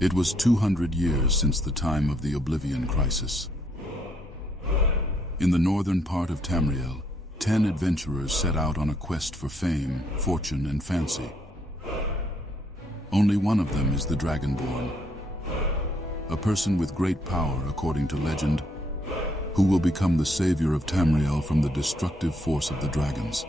It was 200 years since the time of the Oblivion Crisis. In the northern part of Tamriel, 10 adventurers set out on a quest for fame, fortune, and fancy. Only one of them is the Dragonborn, a person with great power according to legend, who will become the savior of Tamriel from the destructive force of the dragons.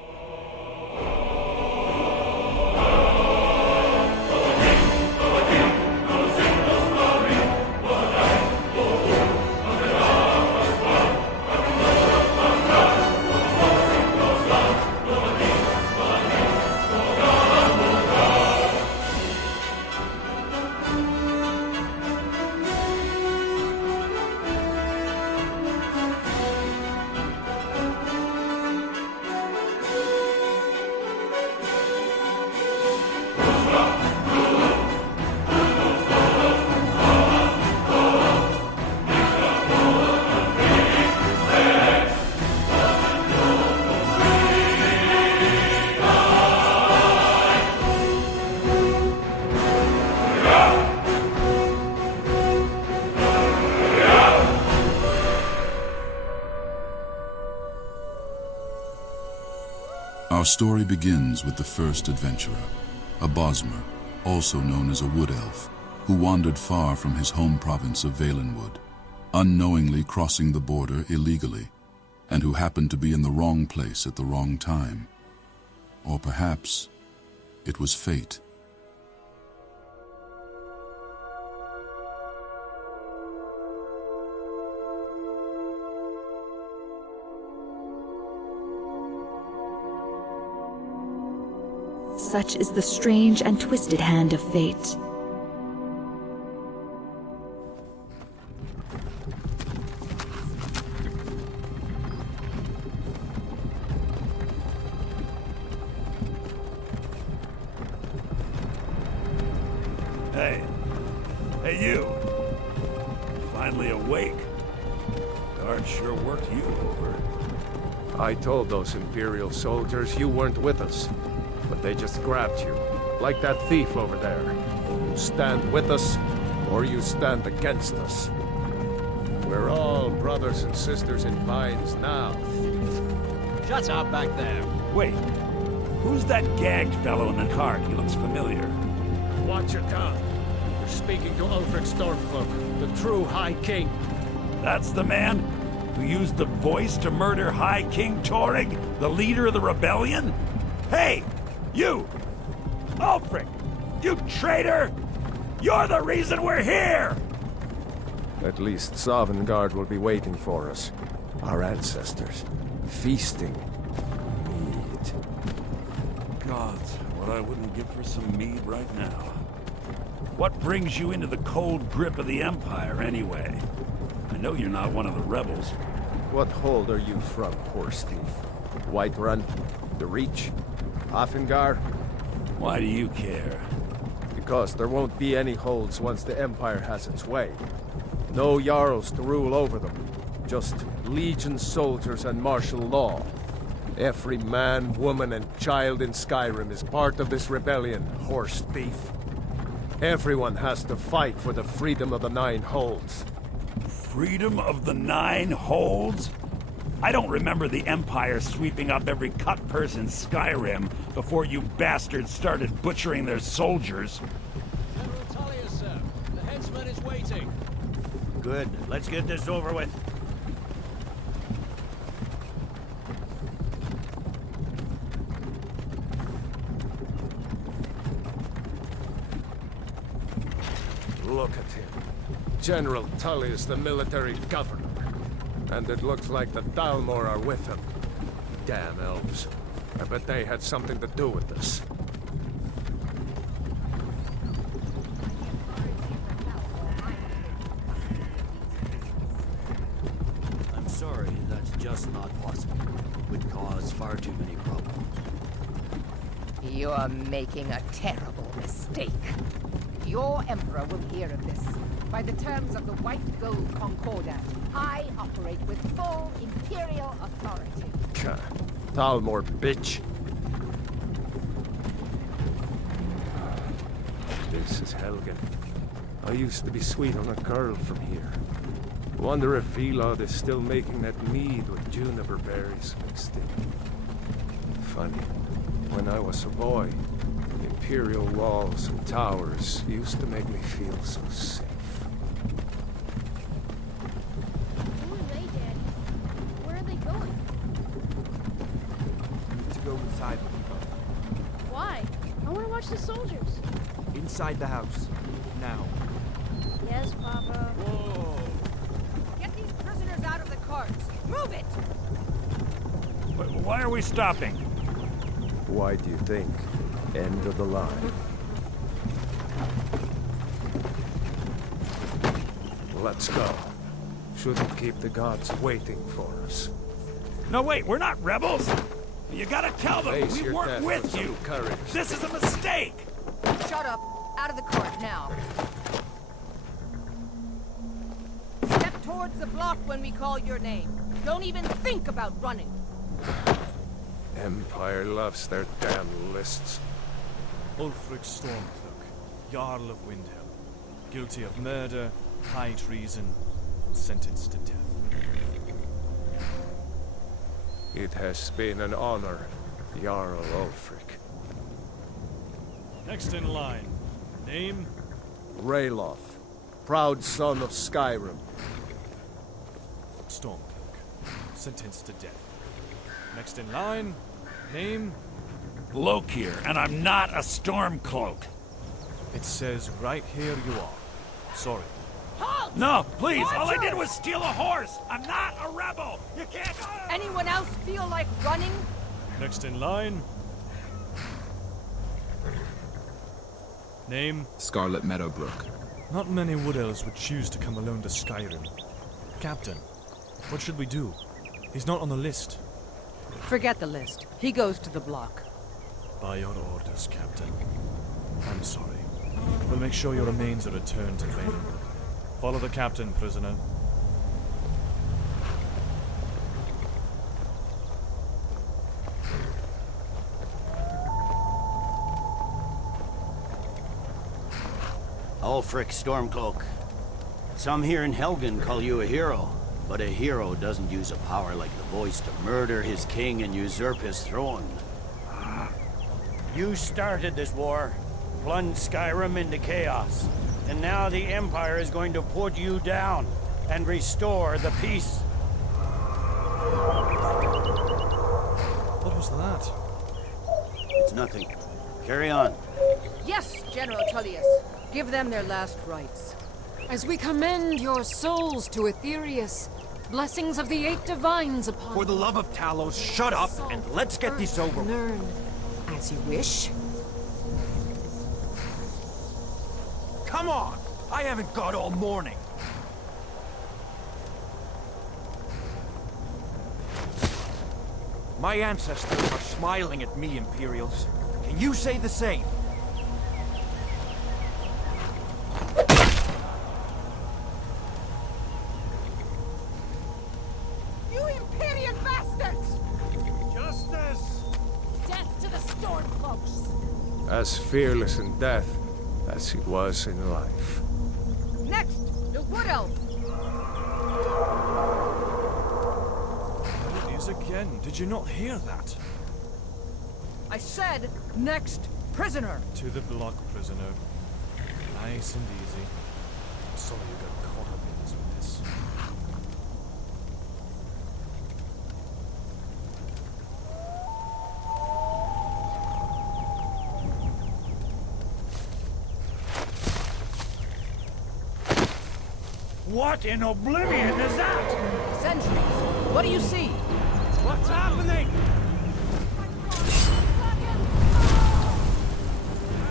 Our story begins with the first adventurer, a Bosmer, also known as a wood elf, who wandered far from his home province of Valenwood, unknowingly crossing the border illegally, and who happened to be in the wrong place at the wrong time. Or perhaps it was fate. Such is the strange and twisted hand of fate. Hey you! Finally awake. Guard sure worked you over. I told those Imperial soldiers you weren't with us, but they just grabbed you, like that thief over there. You stand with us, or you stand against us. We're all brothers and sisters in binds now. Shut up back there. Wait, who's that gagged fellow in the cart? He looks familiar. Watch your tongue. You're speaking to Ulfric Stormcloak, the true High King. That's the man who used the voice to murder High King Torrig, the leader of the rebellion? Hey! You! Ulfric! You traitor! You're the reason we're here! At least Sovngarde will be waiting for us. Our ancestors. Feasting. Mead. Gods, what I wouldn't give for some mead right now. What brings you into the cold grip of the Empire, anyway? I know you're not one of the rebels. What hold are you from, horse thief? Whiterun? The Reach? Offengar? Why do you care? Because there won't be any holds once the Empire has its way. No Jarls to rule over them. Just Legion soldiers and martial law. Every man, woman, and child in Skyrim is part of this rebellion, horse thief. Everyone has to fight for the freedom of the Nine Holds. Freedom of the Nine Holds? I don't remember the Empire sweeping up every cut purse in Skyrim before you bastards started butchering their soldiers. General Tullius, sir. The headsman is waiting. Good. Let's get this over with. Look at him. General Tullius, the military governor. And it looks like the Dalmor are with him. Damn elves. I bet they had something to do with this. I'm sorry, that's just not possible. It would cause far too many problems. You're making a terrible mistake. Your Emperor will hear of this. By the terms of the White Gold Concordat, I operate with full Imperial authority. Dalmor, bitch. This is Helgen. I used to be sweet on a girl from here. Wonder if Velod is still making that mead with juniper berries mixed in. Funny, when I was a boy, the Imperial walls and towers used to make me feel so safe. Who are they, Daddy? Where are they going? To go inside with you. Why? I want to watch the soldiers. Inside the house. Now. Yes, Papa. Whoa! Get these prisoners out of the carts. Move it! Why are we stopping? Why do you think? End of the line. Let's go. Shouldn't keep the gods waiting for us. No, wait, we're not rebels. You gotta tell them Face we your weren't death with some you. courage. This is a mistake. Shut up. Out of the cart now. Step towards the block when we call your name. Don't even think about running. Empire loves their damn lists. Ulfric Stormcloak, Jarl of Windhelm, guilty of murder, high treason, and sentenced to death. It has been an honor, Jarl Ulfric. Next in line, name? Ralof, proud son of Skyrim. Stormcloak, sentenced to death. Next in line, name? Lokir, and I'm not a Stormcloak. It says right here you are. Sorry. Halt! No, please, all I Archers! did was steal a horse. I'm not a rebel. You can't... Anyone else feel like running? Next in line, name? Scarlet Meadowbrook. Not many wood elves would choose to come alone to Skyrim. Captain, what should we do? He's not on the list. Forget the list. He goes to the block. By your orders, Captain. I'm sorry. We'll make sure your remains are returned to Valenwood. Follow the captain, prisoner. Ulfric Stormcloak. Some here in Helgen call you a hero, but a hero doesn't use a power like the voice to murder his king and usurp his throne. You started this war, plunged Skyrim into chaos, and now the Empire is going to put you down and restore the peace. What was that? It's nothing. Carry on. Yes, General Tullius. Give them their last rites. As we commend your souls to Aetherius, blessings of the eight divines upon For the love of Talos, shut up and let's get this over with. Nern, as you wish. Come on! I haven't got all morning. My ancestors are smiling at me, Imperials. Can you say the same? You Imperial bastards! Justice! Death to the Stormcloaks! As fearless in death as he was in life. Next, the Wood Elf. There it is again. Did you not hear that? I said, next prisoner. To the block, prisoner. Nice and easy. I'm sorry you got caught up in this with this. What in oblivion is that? Sentries. What do you see? What's happening?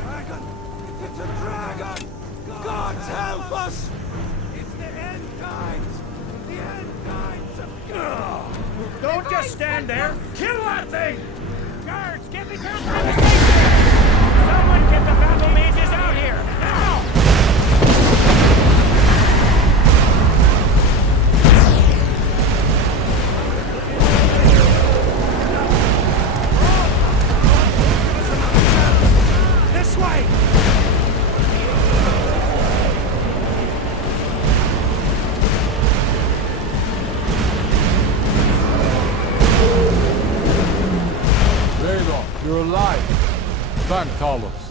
Dragon! It's a dragon! Gods help us! It's the end times! The end times! Don't just stand there! Kill that thing! Guards, get me to the Someone get the battle mages out here! Now! This way! Thank Talos.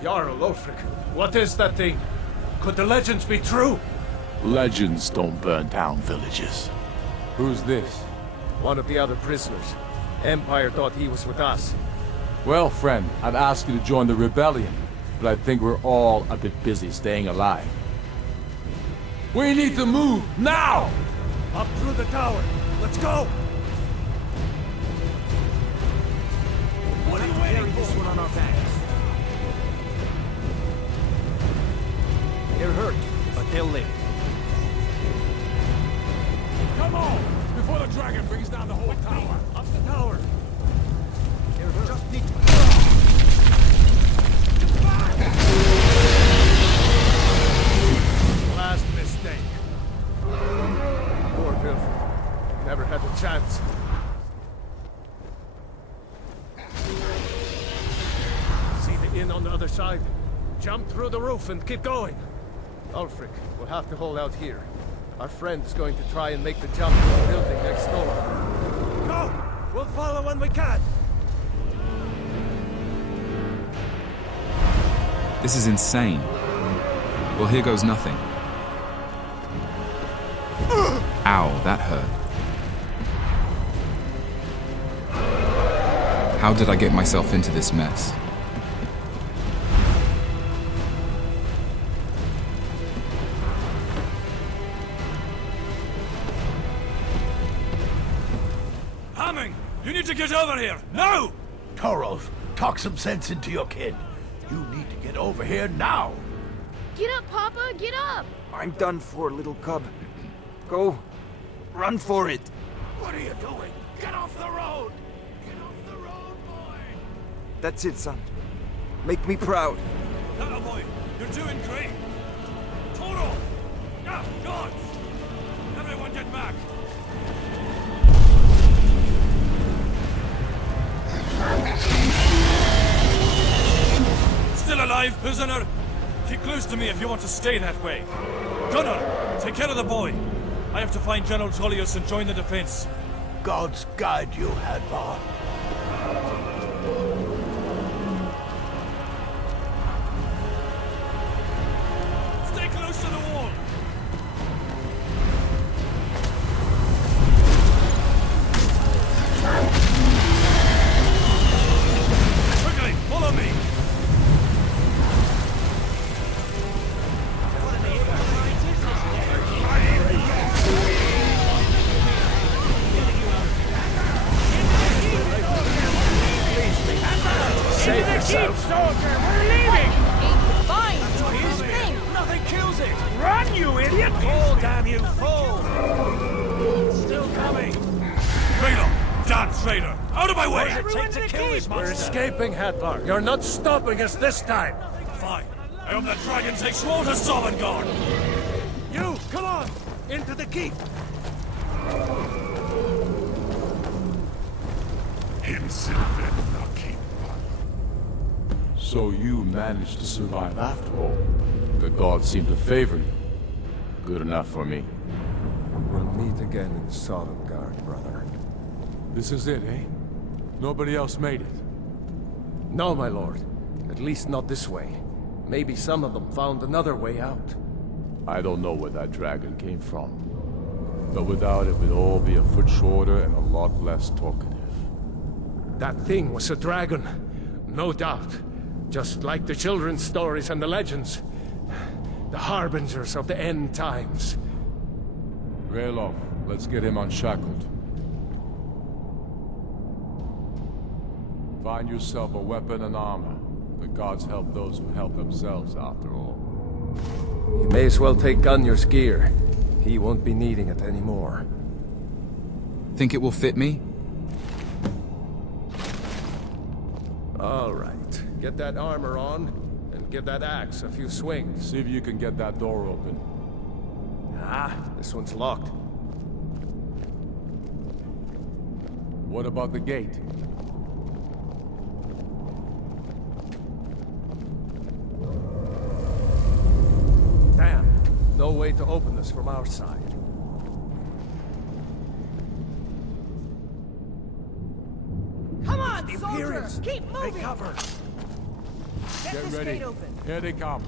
Jarl Ulfric, what is that thing? Could the legends be true? Legends don't burn down villages. Who's this? One of the other prisoners. Empire thought he was with us. Well, friend, I'd ask you to join the rebellion, but I think we're all a bit busy staying alive. We need to move, now! Up through the tower. Let's go! What are you waiting for? This one on our backs. They're hurt, but they'll live. Come on! Before the dragon brings down the whole tower! Up the tower. They're hurt. Just need to... Last mistake. Poor Wilfred. Never had a chance. See the inn on the other side? Jump through the roof and keep going. Ulfric, we'll have to hold out here. Our friend is going to try and make the jump to the building next door. Go! We'll follow when we can. This is insane. Well, here goes nothing. Ow, that hurt. How did I get myself into this mess? You need to get over here, now! Torolf, talk some sense into your kid. You need to get over here now! Get up, Papa, get up! I'm done for, little cub. Go. Run for it. What are you doing? Get off the road! Get off the road, boy! That's it, son. Make me proud. Atta boy, you're doing great! Toro! Ah, gods! Everyone get back! Still alive, prisoner? Keep close to me if you want to stay that way. Gunnar, take care of the boy. I have to find General Tullius and join the defense. Gods guide you, Hadvar. Stay close to the wall. Quickly, follow me. Save yourself! Soldier, we're leaving! Fine, do his thing! Nothing kills it. Run, you idiot! Fall, damn you, fall! Still coming. Raylo, damn traitor! Out of my way! What does it take to kill this We're monster? escaping, Hadvar. You're not stopping us this time. Fine. I hope that dragon takes you all to Sovngarde. You, come on! Into the keep! So you managed to survive after all. The gods seem to favor you. Good enough for me. We'll meet again in Sovngarde, brother. This is it, eh? Nobody else made it. No, my lord. At least not this way. Maybe some of them found another way out. I don't know where that dragon came from. But without it, we'd all be a foot shorter and a lot less talkative. That thing was a dragon. No doubt. Just like the children's stories and the legends. The harbingers of the end times. Raylo, let's get him unshackled. Find yourself a weapon and armor. The gods help those who help themselves, after all. You may as well take Gunnar's gear. He won't be needing it anymore. Think it will fit me? All right. Get that armor on, and give that axe a few swings. See if you can get that door open. Ah, this one's locked. What about the gate? Damn. No way to open this from our side. Come on, soldier! Imperials! Keep moving! Take cover! Get Get this ready. gate open. Here they come.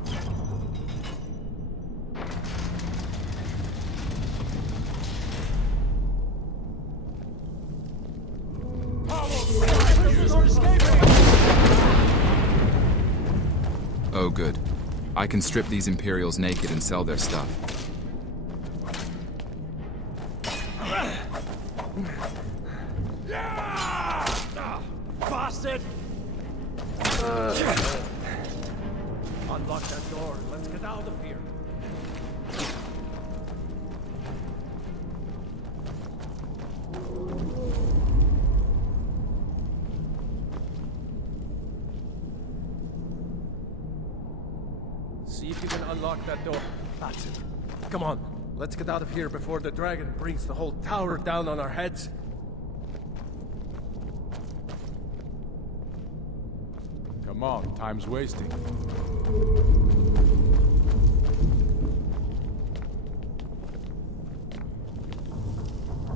Oh, good. I can strip these Imperials naked and sell their stuff. Bastard! Unlock that door. Let's get out of here. See if you can unlock that door. That's it. Come on, let's get out of here before the dragon brings the whole tower down on our heads. Come on, time's wasting.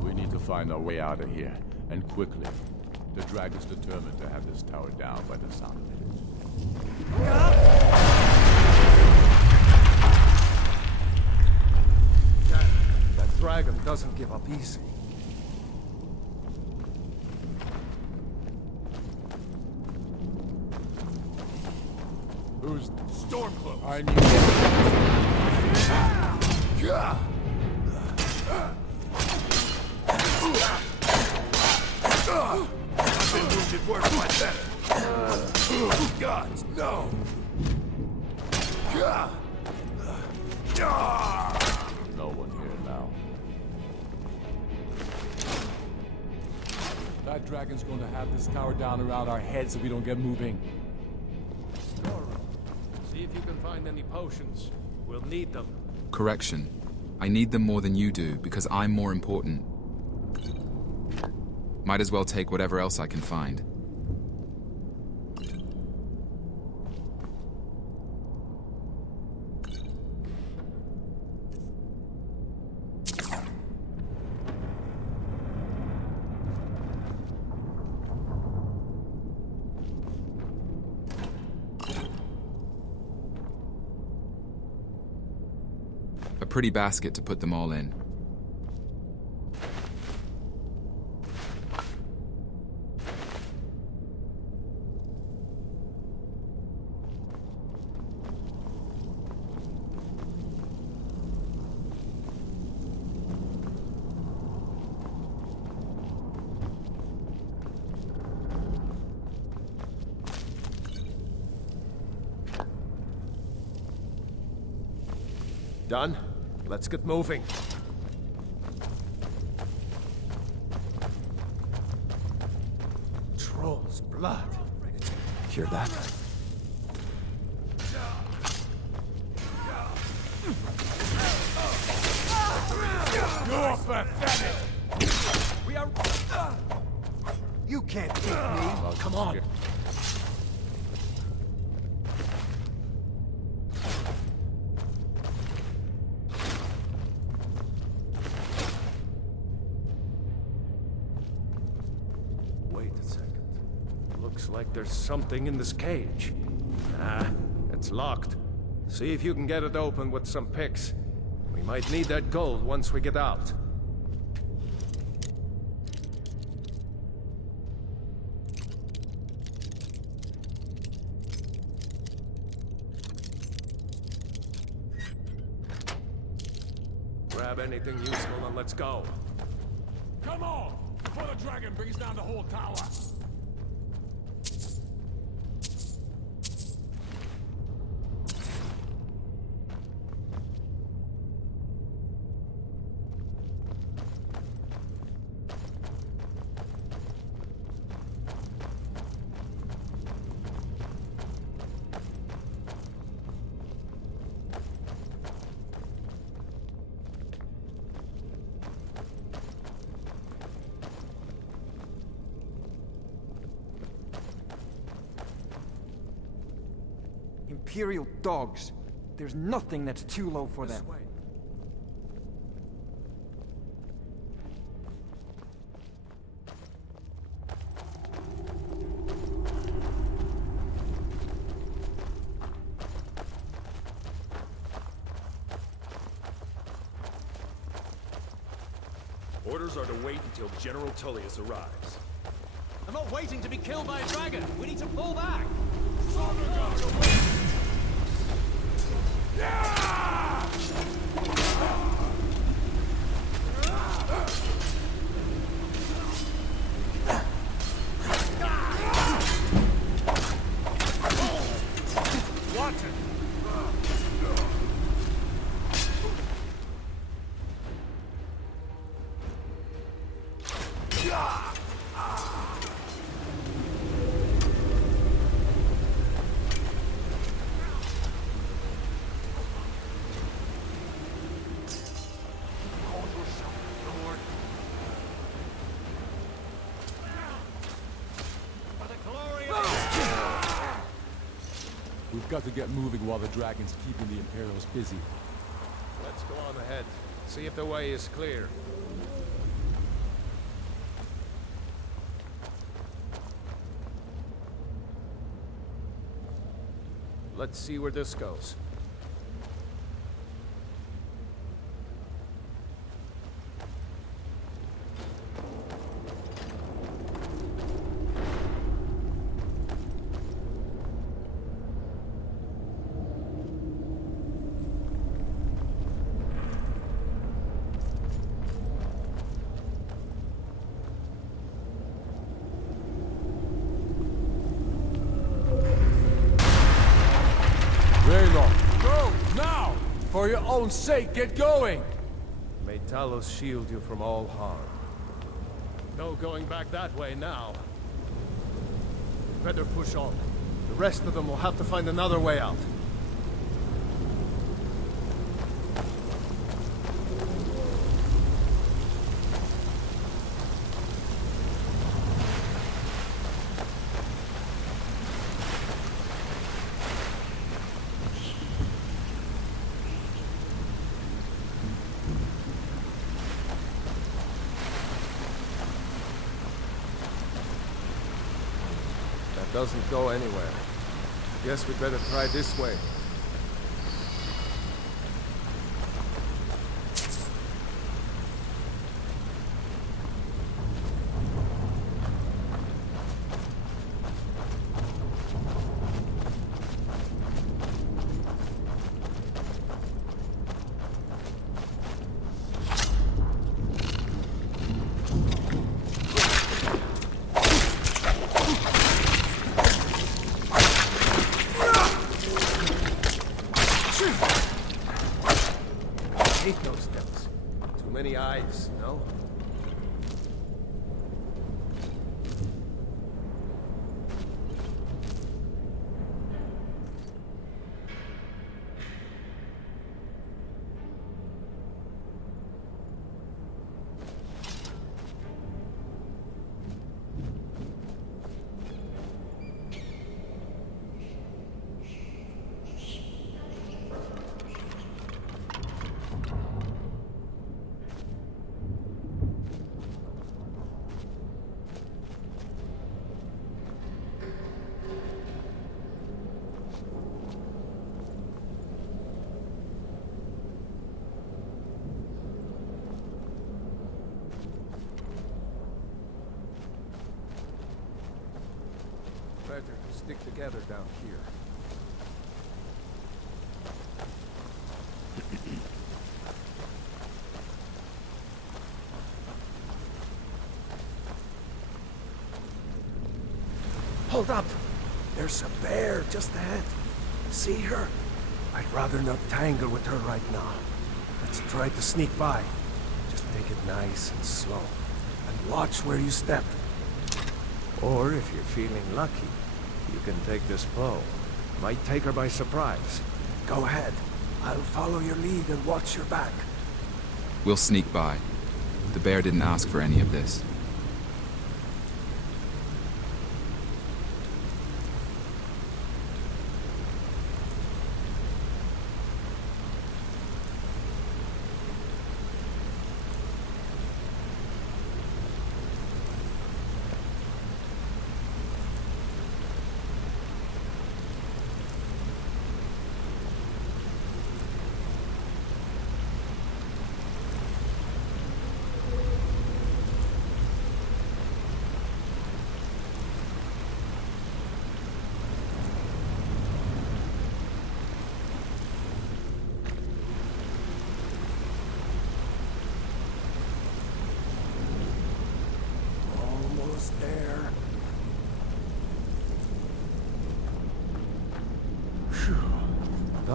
We need to find our way out of here, and quickly. The dragon's determined to have this tower down by the sound of it. That dragon doesn't give up easy. Who's Stormcloaks! I need I've been wounded worse by better. Gods, no! no one here now. That dragon's going to have this tower down around our heads if we don't get moving. See if you can find any potions. We'll need them. Correction. I need them more than you do, because I'm more important. Might as well take whatever else I can find. A pretty basket to put them all in. Done? Let's get moving. Troll's blood. Hear that? You're pathetic! We are... You can't beat me. Come on. Wait a second. Looks like there's something in this cage. Ah, it's locked. See if you can get it open with some picks. We might need that gold once we get out. Grab anything useful and let's go. Come on! Before the dragon brings down the whole tower! Imperial dogs. There's nothing that's too low for them. Orders are to wait until General Tullius arrives. I'm not waiting to be killed by a dragon. We need to pull back. Watch it! We've got to get moving while the dragon's keeping the Imperials busy. Let's go on ahead. See if the way is clear. Let's see where this goes. For your own sake, get going! May Talos shield you from all harm. No going back that way now. Better push on. The rest of them will have to find another way out. Doesn't go anywhere. Guess we'd better try this way. Eyes, no? Better stick together down here. Hold up! There's a bear just ahead. See her? I'd rather not tangle with her right now. Let's try to sneak by. Just take it nice and slow. And watch where you step. Or if you're feeling lucky, you can take this bow. Might take her by surprise. Go ahead. I'll follow your lead and watch your back. We'll sneak by. The bear didn't ask for any of this.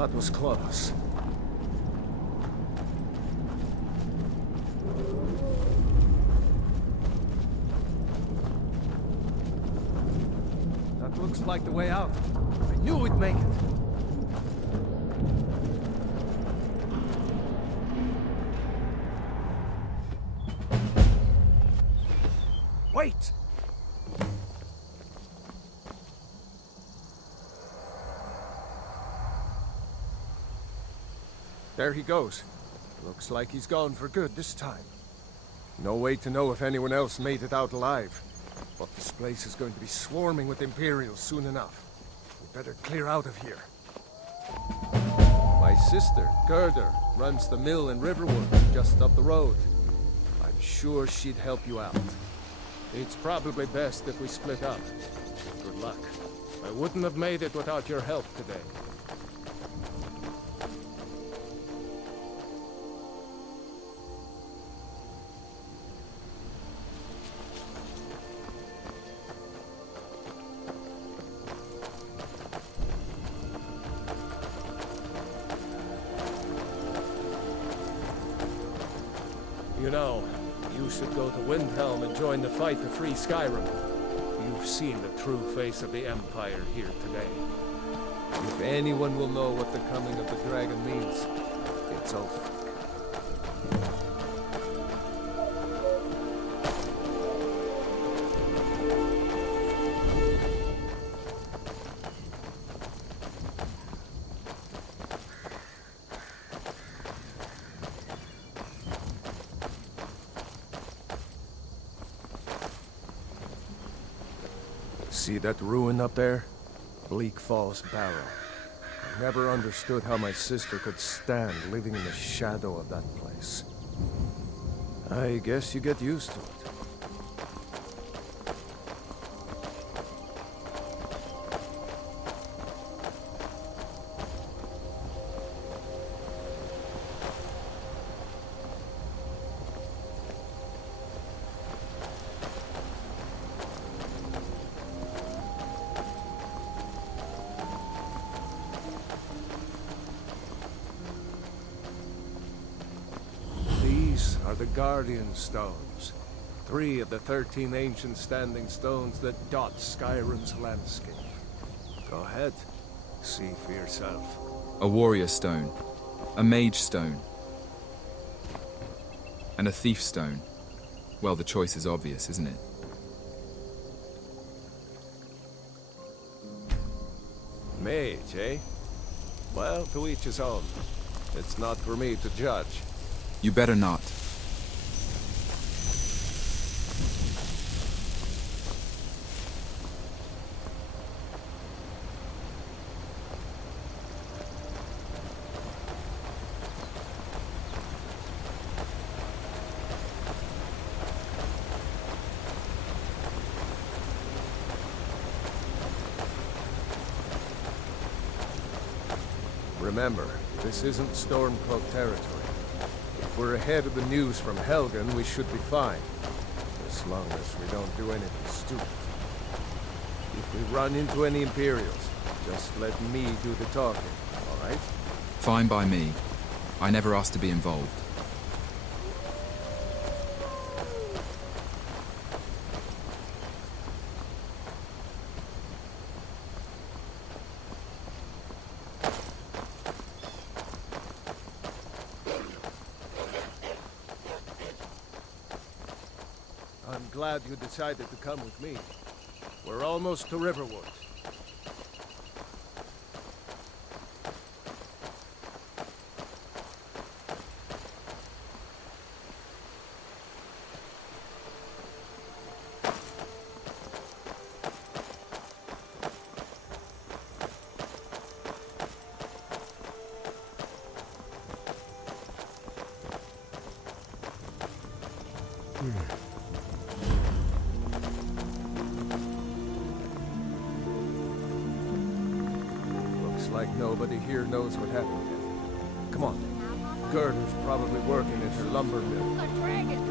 That was close. That looks like the way out. I knew we'd make it. Wait! There he goes. Looks like he's gone for good this time. No way to know if anyone else made it out alive. But this place is going to be swarming with Imperials soon enough. We better clear out of here. My sister, Gerda, runs the mill in Riverwood, just up the road. I'm sure she'd help you out. It's probably best if we split up. Good luck. I wouldn't have made it without your help today. You know, you should go to Windhelm and join the fight to free Skyrim. You've seen the true face of the Empire here today. If anyone will know what the coming of the dragon means, it's Ulfric. See that ruin up there? Bleak Falls Barrow. I never understood how my sister could stand living in the shadow of that place. I guess you get used to it. Are the Guardian Stones. 3 of the 13 ancient standing stones that dot Skyrim's landscape. Go ahead, see for yourself. A warrior stone, a mage stone, and a thief stone. Well, the choice is obvious, isn't it? Mage, eh? Well, to each his own. It's not for me to judge. You better not. Remember, this isn't Stormcloak territory. If we're ahead of the news from Helgen, we should be fine. As long as we don't do anything stupid. If we run into any Imperials, just let me do the talking, alright? Fine by me. I never asked to be involved. I'm glad you decided to come with me. We're almost to Riverwood. Like nobody here knows what happened yet. Come on. Gerda's probably working at her lumber mill. A dragon!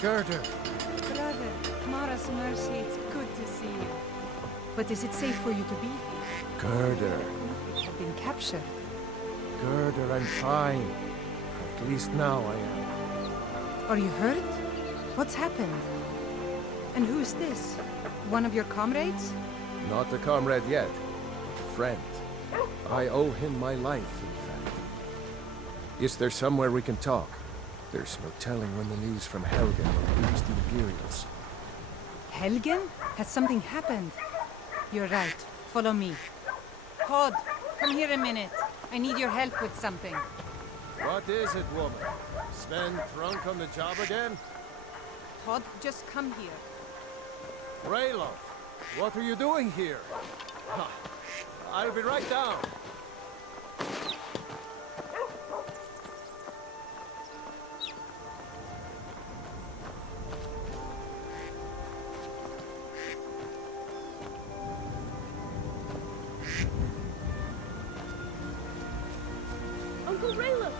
Girder! Brother, Mara's mercy, it's good to see you. But is it safe for you to be here? Girder! I've been captured. Girder, I'm fine. At least now I am. Are you hurt? What's happened? And who's this? One of your comrades? Not a comrade yet. A friend. I owe him my life, in fact. Is there somewhere we can talk? There's no telling when the news from Helgen will reach the Imperials. Helgen? Has something happened? You're right. Follow me. Todd, come here a minute. I need your help with something. What is it, woman? Sven drunk on the job again? Todd, just come here. Rayloff, what are you doing here? I'll be right down. Uncle Raylo,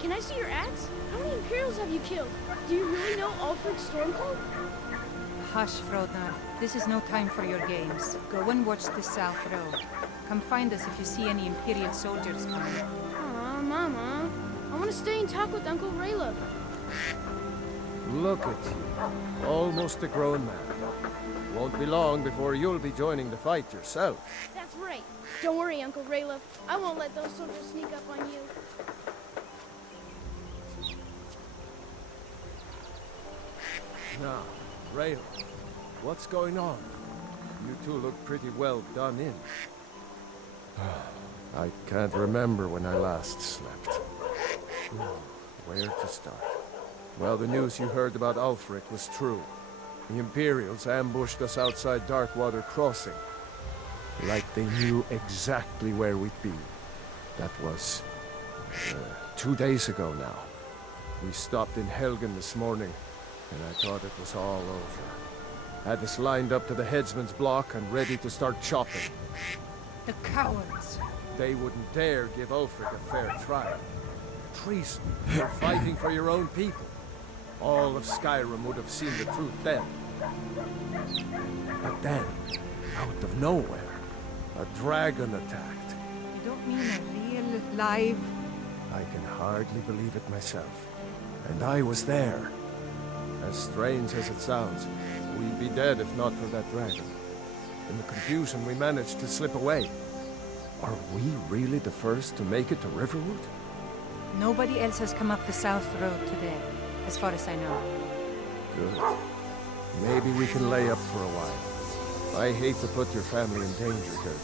can I see your axe? How many Imperials have you killed? Do you really know Ulfric's Stormcloak? Hush, Frodnar. This is no time for your games. Go and watch the South Road. Come find us if you see any Imperial soldiers coming. Aw, Mama. I want to stay and talk with Uncle Raylo. Look at you. Almost a grown man. Won't be long before you'll be joining the fight yourself. That's right. Don't worry, Uncle Raylo. I won't let those soldiers sneak up on you. Now, Raylo, what's going on? You two look pretty well done in. I can't remember when I last slept. Where to start? Well, the news you heard about Ulfric was true. The Imperials ambushed us outside Darkwater Crossing. Like they knew exactly where we'd be. That was 2 days ago now. We stopped in Helgen this morning, and I thought it was all over. Had us lined up to the headsman's block and ready to start chopping. The cowards. They wouldn't dare give Ulfric a fair trial. Treason. You're fighting for your own people. All of Skyrim would have seen the truth then. But then, out of nowhere, a dragon attacked. You don't mean a real, live... I can hardly believe it myself. And I was there. As strange as it sounds, we'd be dead if not for that dragon. In the confusion, we managed to slip away. Are we really the first to make it to Riverwood? Nobody else has come up the South Road today, as far as I know. Good. Maybe we can lay up for a while. I hate to put your family in danger, Gerda,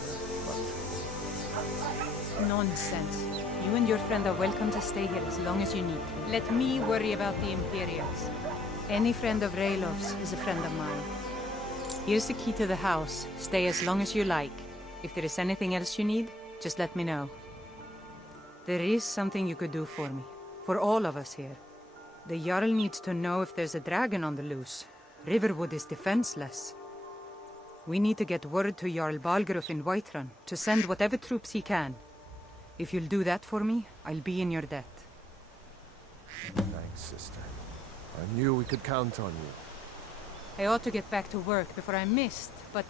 but... Nonsense. You and your friend are welcome to stay here as long as you need to. Let me worry about the Imperials. Any friend of Raylov's is a friend of mine. Here's the key to the house. Stay as long as you like. If there is anything else you need, just let me know. There is something you could do for me. For all of us here. The Jarl needs to know if there's a dragon on the loose. Riverwood is defenseless. We need to get word to Jarl Balgruuf in Whiterun to send whatever troops he can. If you'll do that for me, I'll be in your debt. Thanks, sister. I knew we could count on you. I ought to get back to work before I'm missed, but...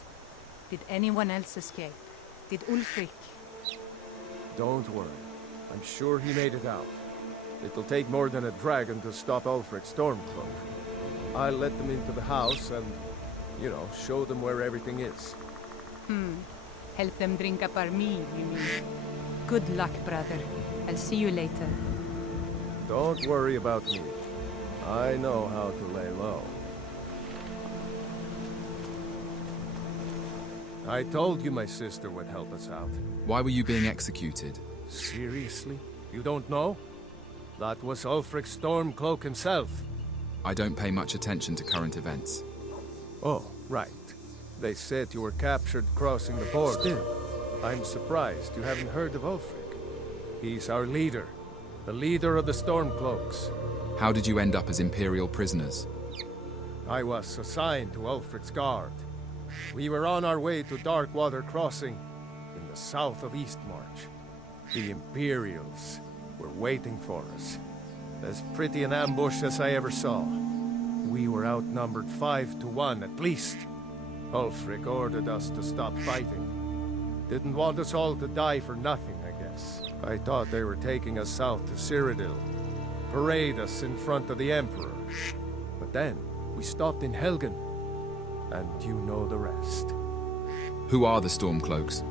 Did anyone else escape? Did Ulfric? Don't worry. I'm sure he made it out. It'll take more than a dragon to stop Ulfric's Stormcloak. I'll let them into the house and, you know, show them where everything is. Help them drink up our meal, you mean? Good luck, brother. I'll see you later. Don't worry about me. I know how to lay low. I told you my sister would help us out. Why were you being executed? Seriously? You don't know? That was Ulfric's Stormcloak himself. I don't pay much attention to current events. Oh, right. They said you were captured crossing the border. Still, I'm surprised you haven't heard of Ulfric. He's our leader. The leader of the Stormcloaks. How did you end up as Imperial prisoners? I was assigned to Ulfric's guard. We were on our way to Darkwater Crossing, in the south of Eastmarch. The Imperials were waiting for us. As pretty an ambush as I ever saw. we were outnumbered 5-1 at least. Ulfric ordered us to stop fighting. Didn't want us all to die for nothing, I guess. I thought they were taking us south to Cyrodiil, parade us in front of the Emperor. But then, we stopped in Helgen, and you know the rest. Who are the Stormcloaks?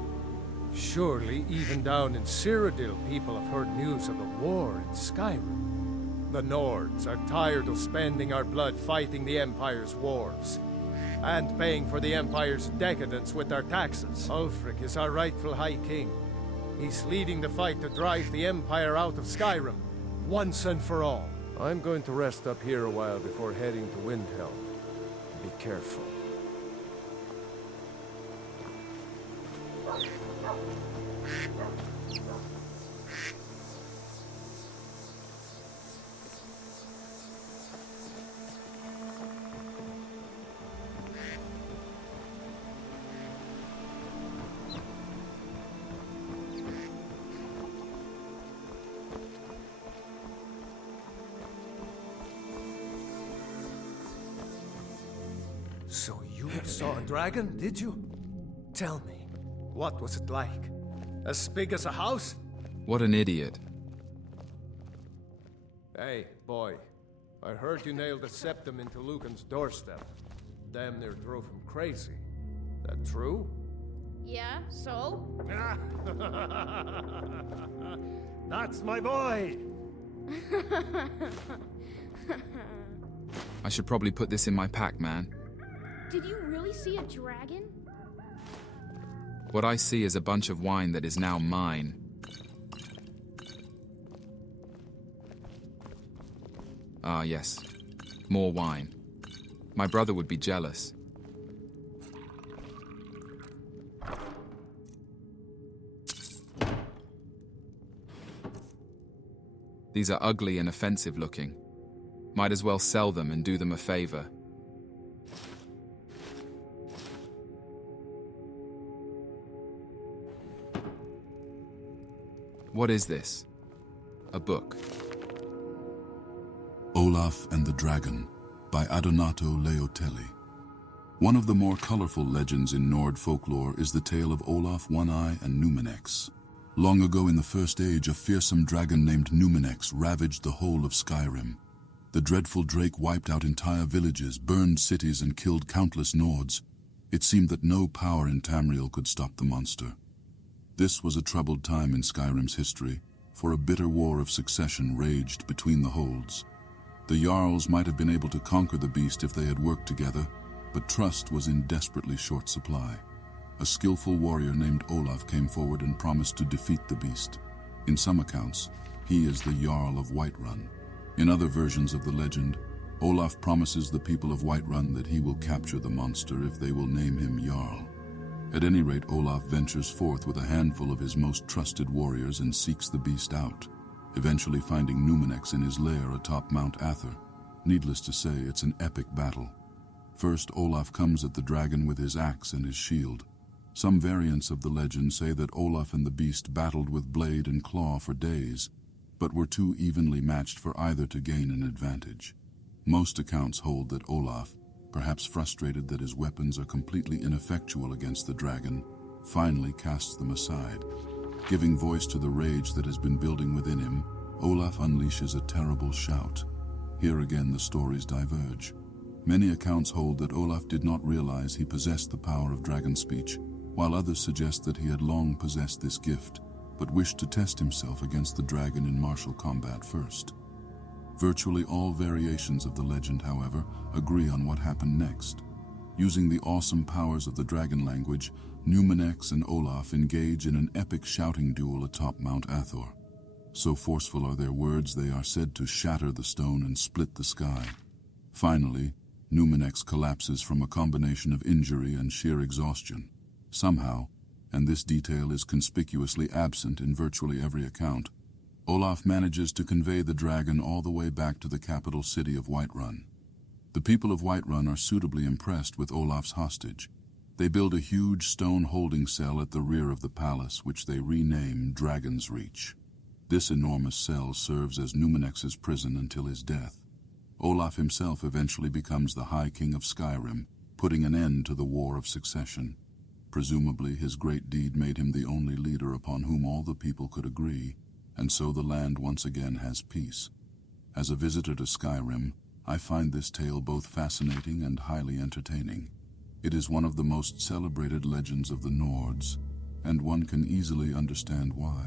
Surely, even down in Cyrodiil, people have heard news of the war in Skyrim. The Nords are tired of spending our blood fighting the Empire's wars, and paying for the Empire's decadence with our taxes. Ulfric is our rightful High King. He's leading the fight to drive the Empire out of Skyrim, once and for all. I'm going to rest up here a while before heading to Windhelm. Be careful. So you saw a dragon, did you? Tell me, what was it like? As big as a house? What an idiot. Hey, boy. I heard you nailed a septum into Lucan's doorstep. Damn near drove him crazy. That true? Yeah, so? That's my boy! I should probably put this in my pack, man. Did you really see a dragon? What I see is a bunch of wine that is now mine. Ah, yes. More wine. My brother would be jealous. These are ugly and offensive looking. Might as well sell them and do them a favor. What is this? A book. Olaf and the Dragon by Adonato Leotelli. One of the more colorful legends in Nord folklore is the tale of Olaf One-Eye and Numenex. Long ago in the First Age, a fearsome dragon named Numenex ravaged the whole of Skyrim. The dreadful drake wiped out entire villages, burned cities, and killed countless Nords. It seemed that no power in Tamriel could stop the monster. This was a troubled time in Skyrim's history, for a bitter war of succession raged between the holds. The Jarls might have been able to conquer the beast if they had worked together, but trust was in desperately short supply. A skillful warrior named Olaf came forward and promised to defeat the beast. In some accounts, he is the Jarl of Whiterun. In other versions of the legend, Olaf promises the people of Whiterun that he will capture the monster if they will name him Jarl. At any rate, Olaf ventures forth with a handful of his most trusted warriors and seeks the beast out, eventually finding Numenex in his lair atop Mount Ather. Needless to say, it's an epic battle. First, Olaf comes at the dragon with his axe and his shield. Some variants of the legend say that Olaf and the beast battled with blade and claw for days, but were too evenly matched for either to gain an advantage. Most accounts hold that Olaf, perhaps frustrated that his weapons are completely ineffectual against the dragon, finally casts them aside. Giving voice to the rage that has been building within him, Olaf unleashes a terrible shout. Here again the stories diverge. Many accounts hold that Olaf did not realize he possessed the power of dragon speech, while others suggest that he had long possessed this gift, but wished to test himself against the dragon in martial combat first. Virtually all variations of the legend, however, agree on what happened next. Using the awesome powers of the dragon language, Numenex and Olaf engage in an epic shouting duel atop Mount Athor. So forceful are their words, they are said to shatter the stone and split the sky. Finally, Numenex collapses from a combination of injury and sheer exhaustion. Somehow, and this detail is conspicuously absent in virtually every account, Olaf manages to convey the dragon all the way back to the capital city of Whiterun. The people of Whiterun are suitably impressed with Olaf's hostage. They build a huge stone holding cell at the rear of the palace, which they rename Dragon's Reach. This enormous cell serves as Numenex's prison until his death. Olaf himself eventually becomes the High King of Skyrim, putting an end to the War of Succession. Presumably, his great deed made him the only leader upon whom all the people could agree, and so the land once again has peace. As a visitor to Skyrim, I find this tale both fascinating and highly entertaining. It is one of the most celebrated legends of the Nords, and one can easily understand why.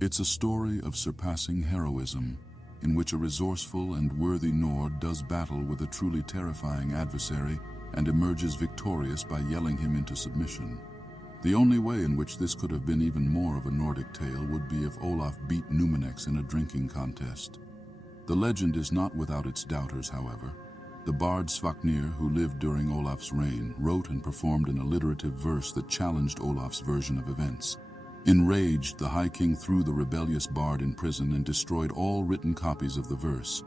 It's a story of surpassing heroism, in which a resourceful and worthy Nord does battle with a truly terrifying adversary and emerges victorious by yelling him into submission. The only way in which this could have been even more of a Nordic tale would be if Olaf beat Numenex in a drinking contest. The legend is not without its doubters, however. The bard Svaknir, who lived during Olaf's reign, wrote and performed an alliterative verse that challenged Olaf's version of events. Enraged, the High King threw the rebellious bard in prison and destroyed all written copies of the verse.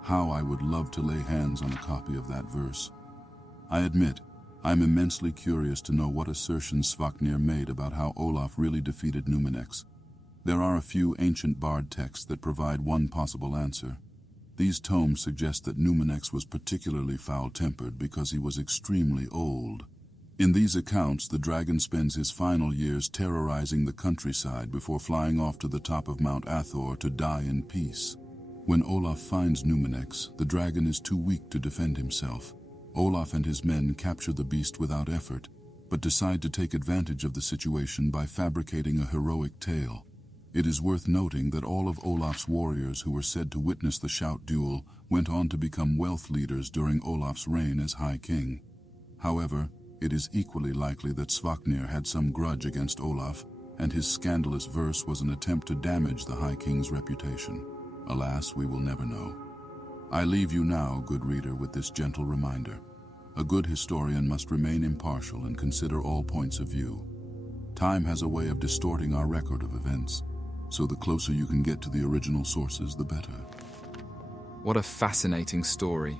How I would love to lay hands on a copy of that verse. I admit, I'm immensely curious to know what assertions Svaknir made about how Olaf really defeated Numenex. There are a few ancient bard texts that provide one possible answer. These tomes suggest that Numenex was particularly foul-tempered because he was extremely old. In these accounts, the dragon spends his final years terrorizing the countryside before flying off to the top of Mount Athor to die in peace. When Olaf finds Numenex, the dragon is too weak to defend himself. Olaf and his men capture the beast without effort, but decide to take advantage of the situation by fabricating a heroic tale. It is worth noting that all of Olaf's warriors who were said to witness the shout duel went on to become wealth leaders during Olaf's reign as High King. However, it is equally likely that Svaknir had some grudge against Olaf, and his scandalous verse was an attempt to damage the High King's reputation. Alas, we will never know. I leave you now, good reader, with this gentle reminder. A good historian must remain impartial and consider all points of view. Time has a way of distorting our record of events, so the closer you can get to the original sources, the better. What a fascinating story.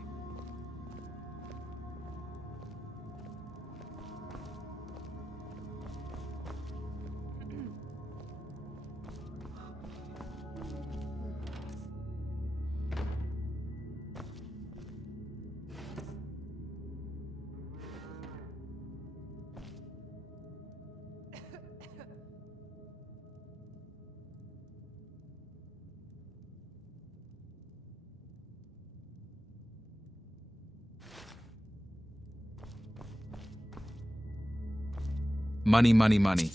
Money, money, money.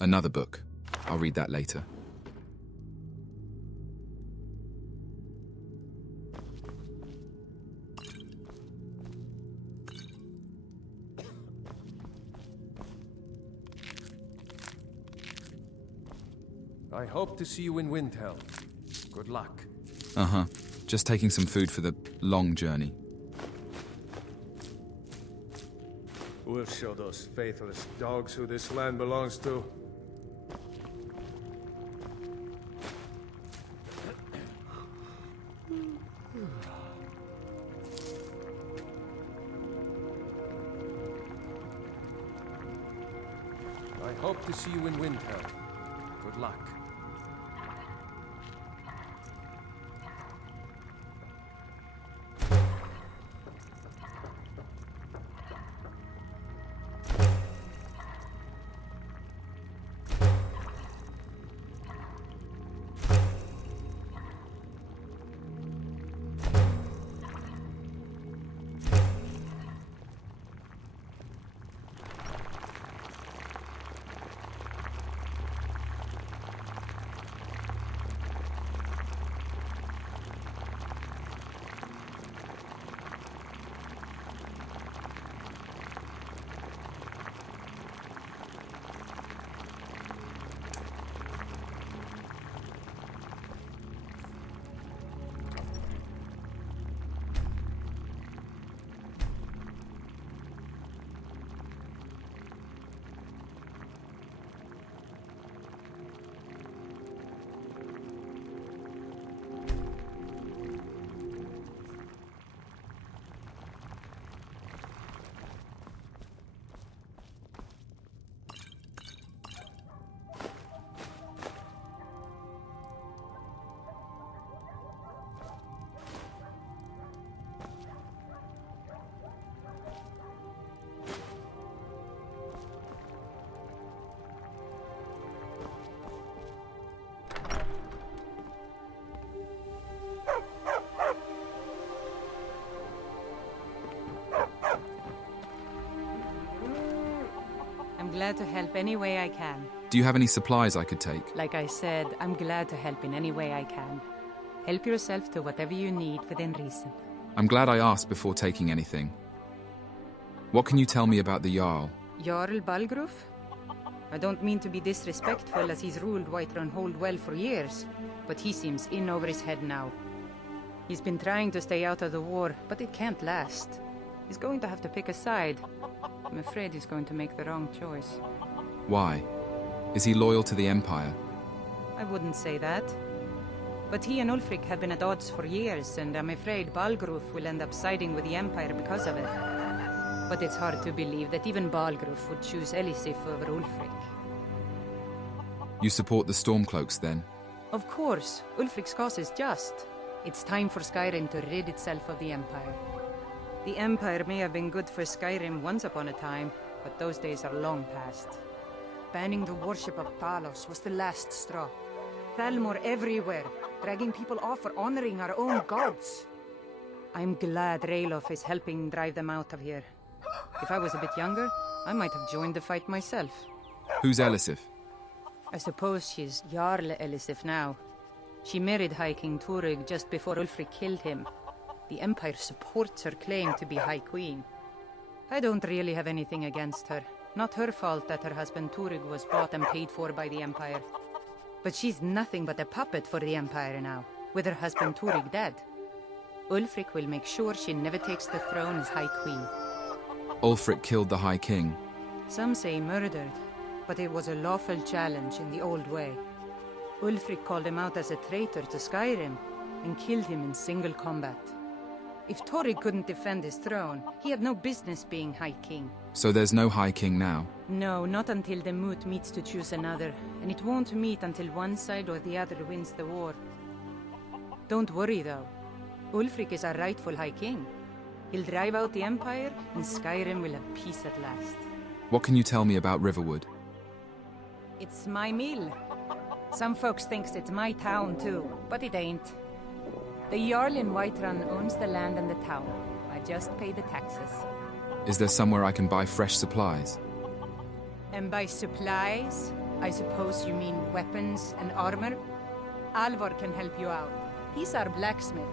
Another book. I'll read that later. I hope to see you in Windhelm. Good luck. Uh-huh. Just taking some food for the long journey. We'll show those faithless dogs who this land belongs to. I hope to see you in Windhelm. Good luck. glad to help any way I can. Do you have any supplies I could take? Like I said, I'm glad to help in any way I can. Help yourself to whatever you need within reason. I'm glad I asked before taking anything. What can you tell me about the Jarl? Jarl Balgruf? I don't mean to be disrespectful, as he's ruled Whiterun Hold well for years, but he seems in over his head now. He's been trying to stay out of the war, but it can't last. He's going to have to pick a side. I'm afraid he's going to make the wrong choice. Why? Is he loyal to the Empire? I wouldn't say that. But he and Ulfric have been at odds for years, and I'm afraid Balgruf will end up siding with the Empire because of it. But it's hard to believe that even Balgruf would choose Elisif over Ulfric. You support the Stormcloaks, then? Of course. Ulfric's cause is just. It's time for Skyrim to rid itself of the Empire. The Empire may have been good for Skyrim once upon a time, but those days are long past. Banning the worship of Talos was the last straw. Thalmor everywhere, dragging people off for honoring our own gods. I'm glad Ralof is helping drive them out of here. If I was a bit younger, I might have joined the fight myself. Who's Elisif? I suppose she's Jarl Elisif now. She married High King Turig just before Ulfric killed him. The Empire supports her claim to be High Queen. I don't really have anything against her. Not her fault that her husband Turig was bought and paid for by the Empire. But she's nothing but a puppet for the Empire now, with her husband Turig dead. Ulfric will make sure she never takes the throne as High Queen. Ulfric killed the High King. Some say murdered, but it was a lawful challenge in the old way. Ulfric called him out as a traitor to Skyrim and killed him in single combat. If Turig couldn't defend his throne, he had no business being High King. So there's no High King now? No, not until the moot meets to choose another, and it won't meet until one side or the other wins the war. Don't worry though. Ulfric is our rightful High King. He'll drive out the Empire, and Skyrim will have peace at last. What can you tell me about Riverwood? It's my mill. Some folks thinks it's my town too, but it ain't. The Jarl in Whiterun owns the land and the town. I just pay the taxes. Is there somewhere I can buy fresh supplies? And by supplies, I suppose you mean weapons and armor? Alvor can help you out. He's our blacksmith.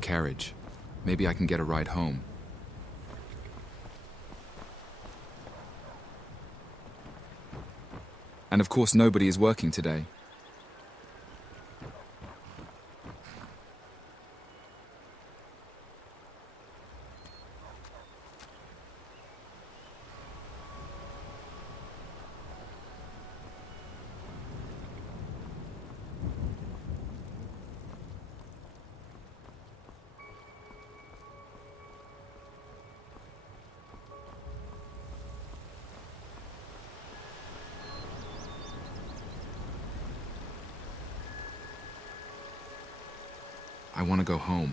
Carriage. Maybe I can get a ride home. And of course nobody is working today. I want to go home.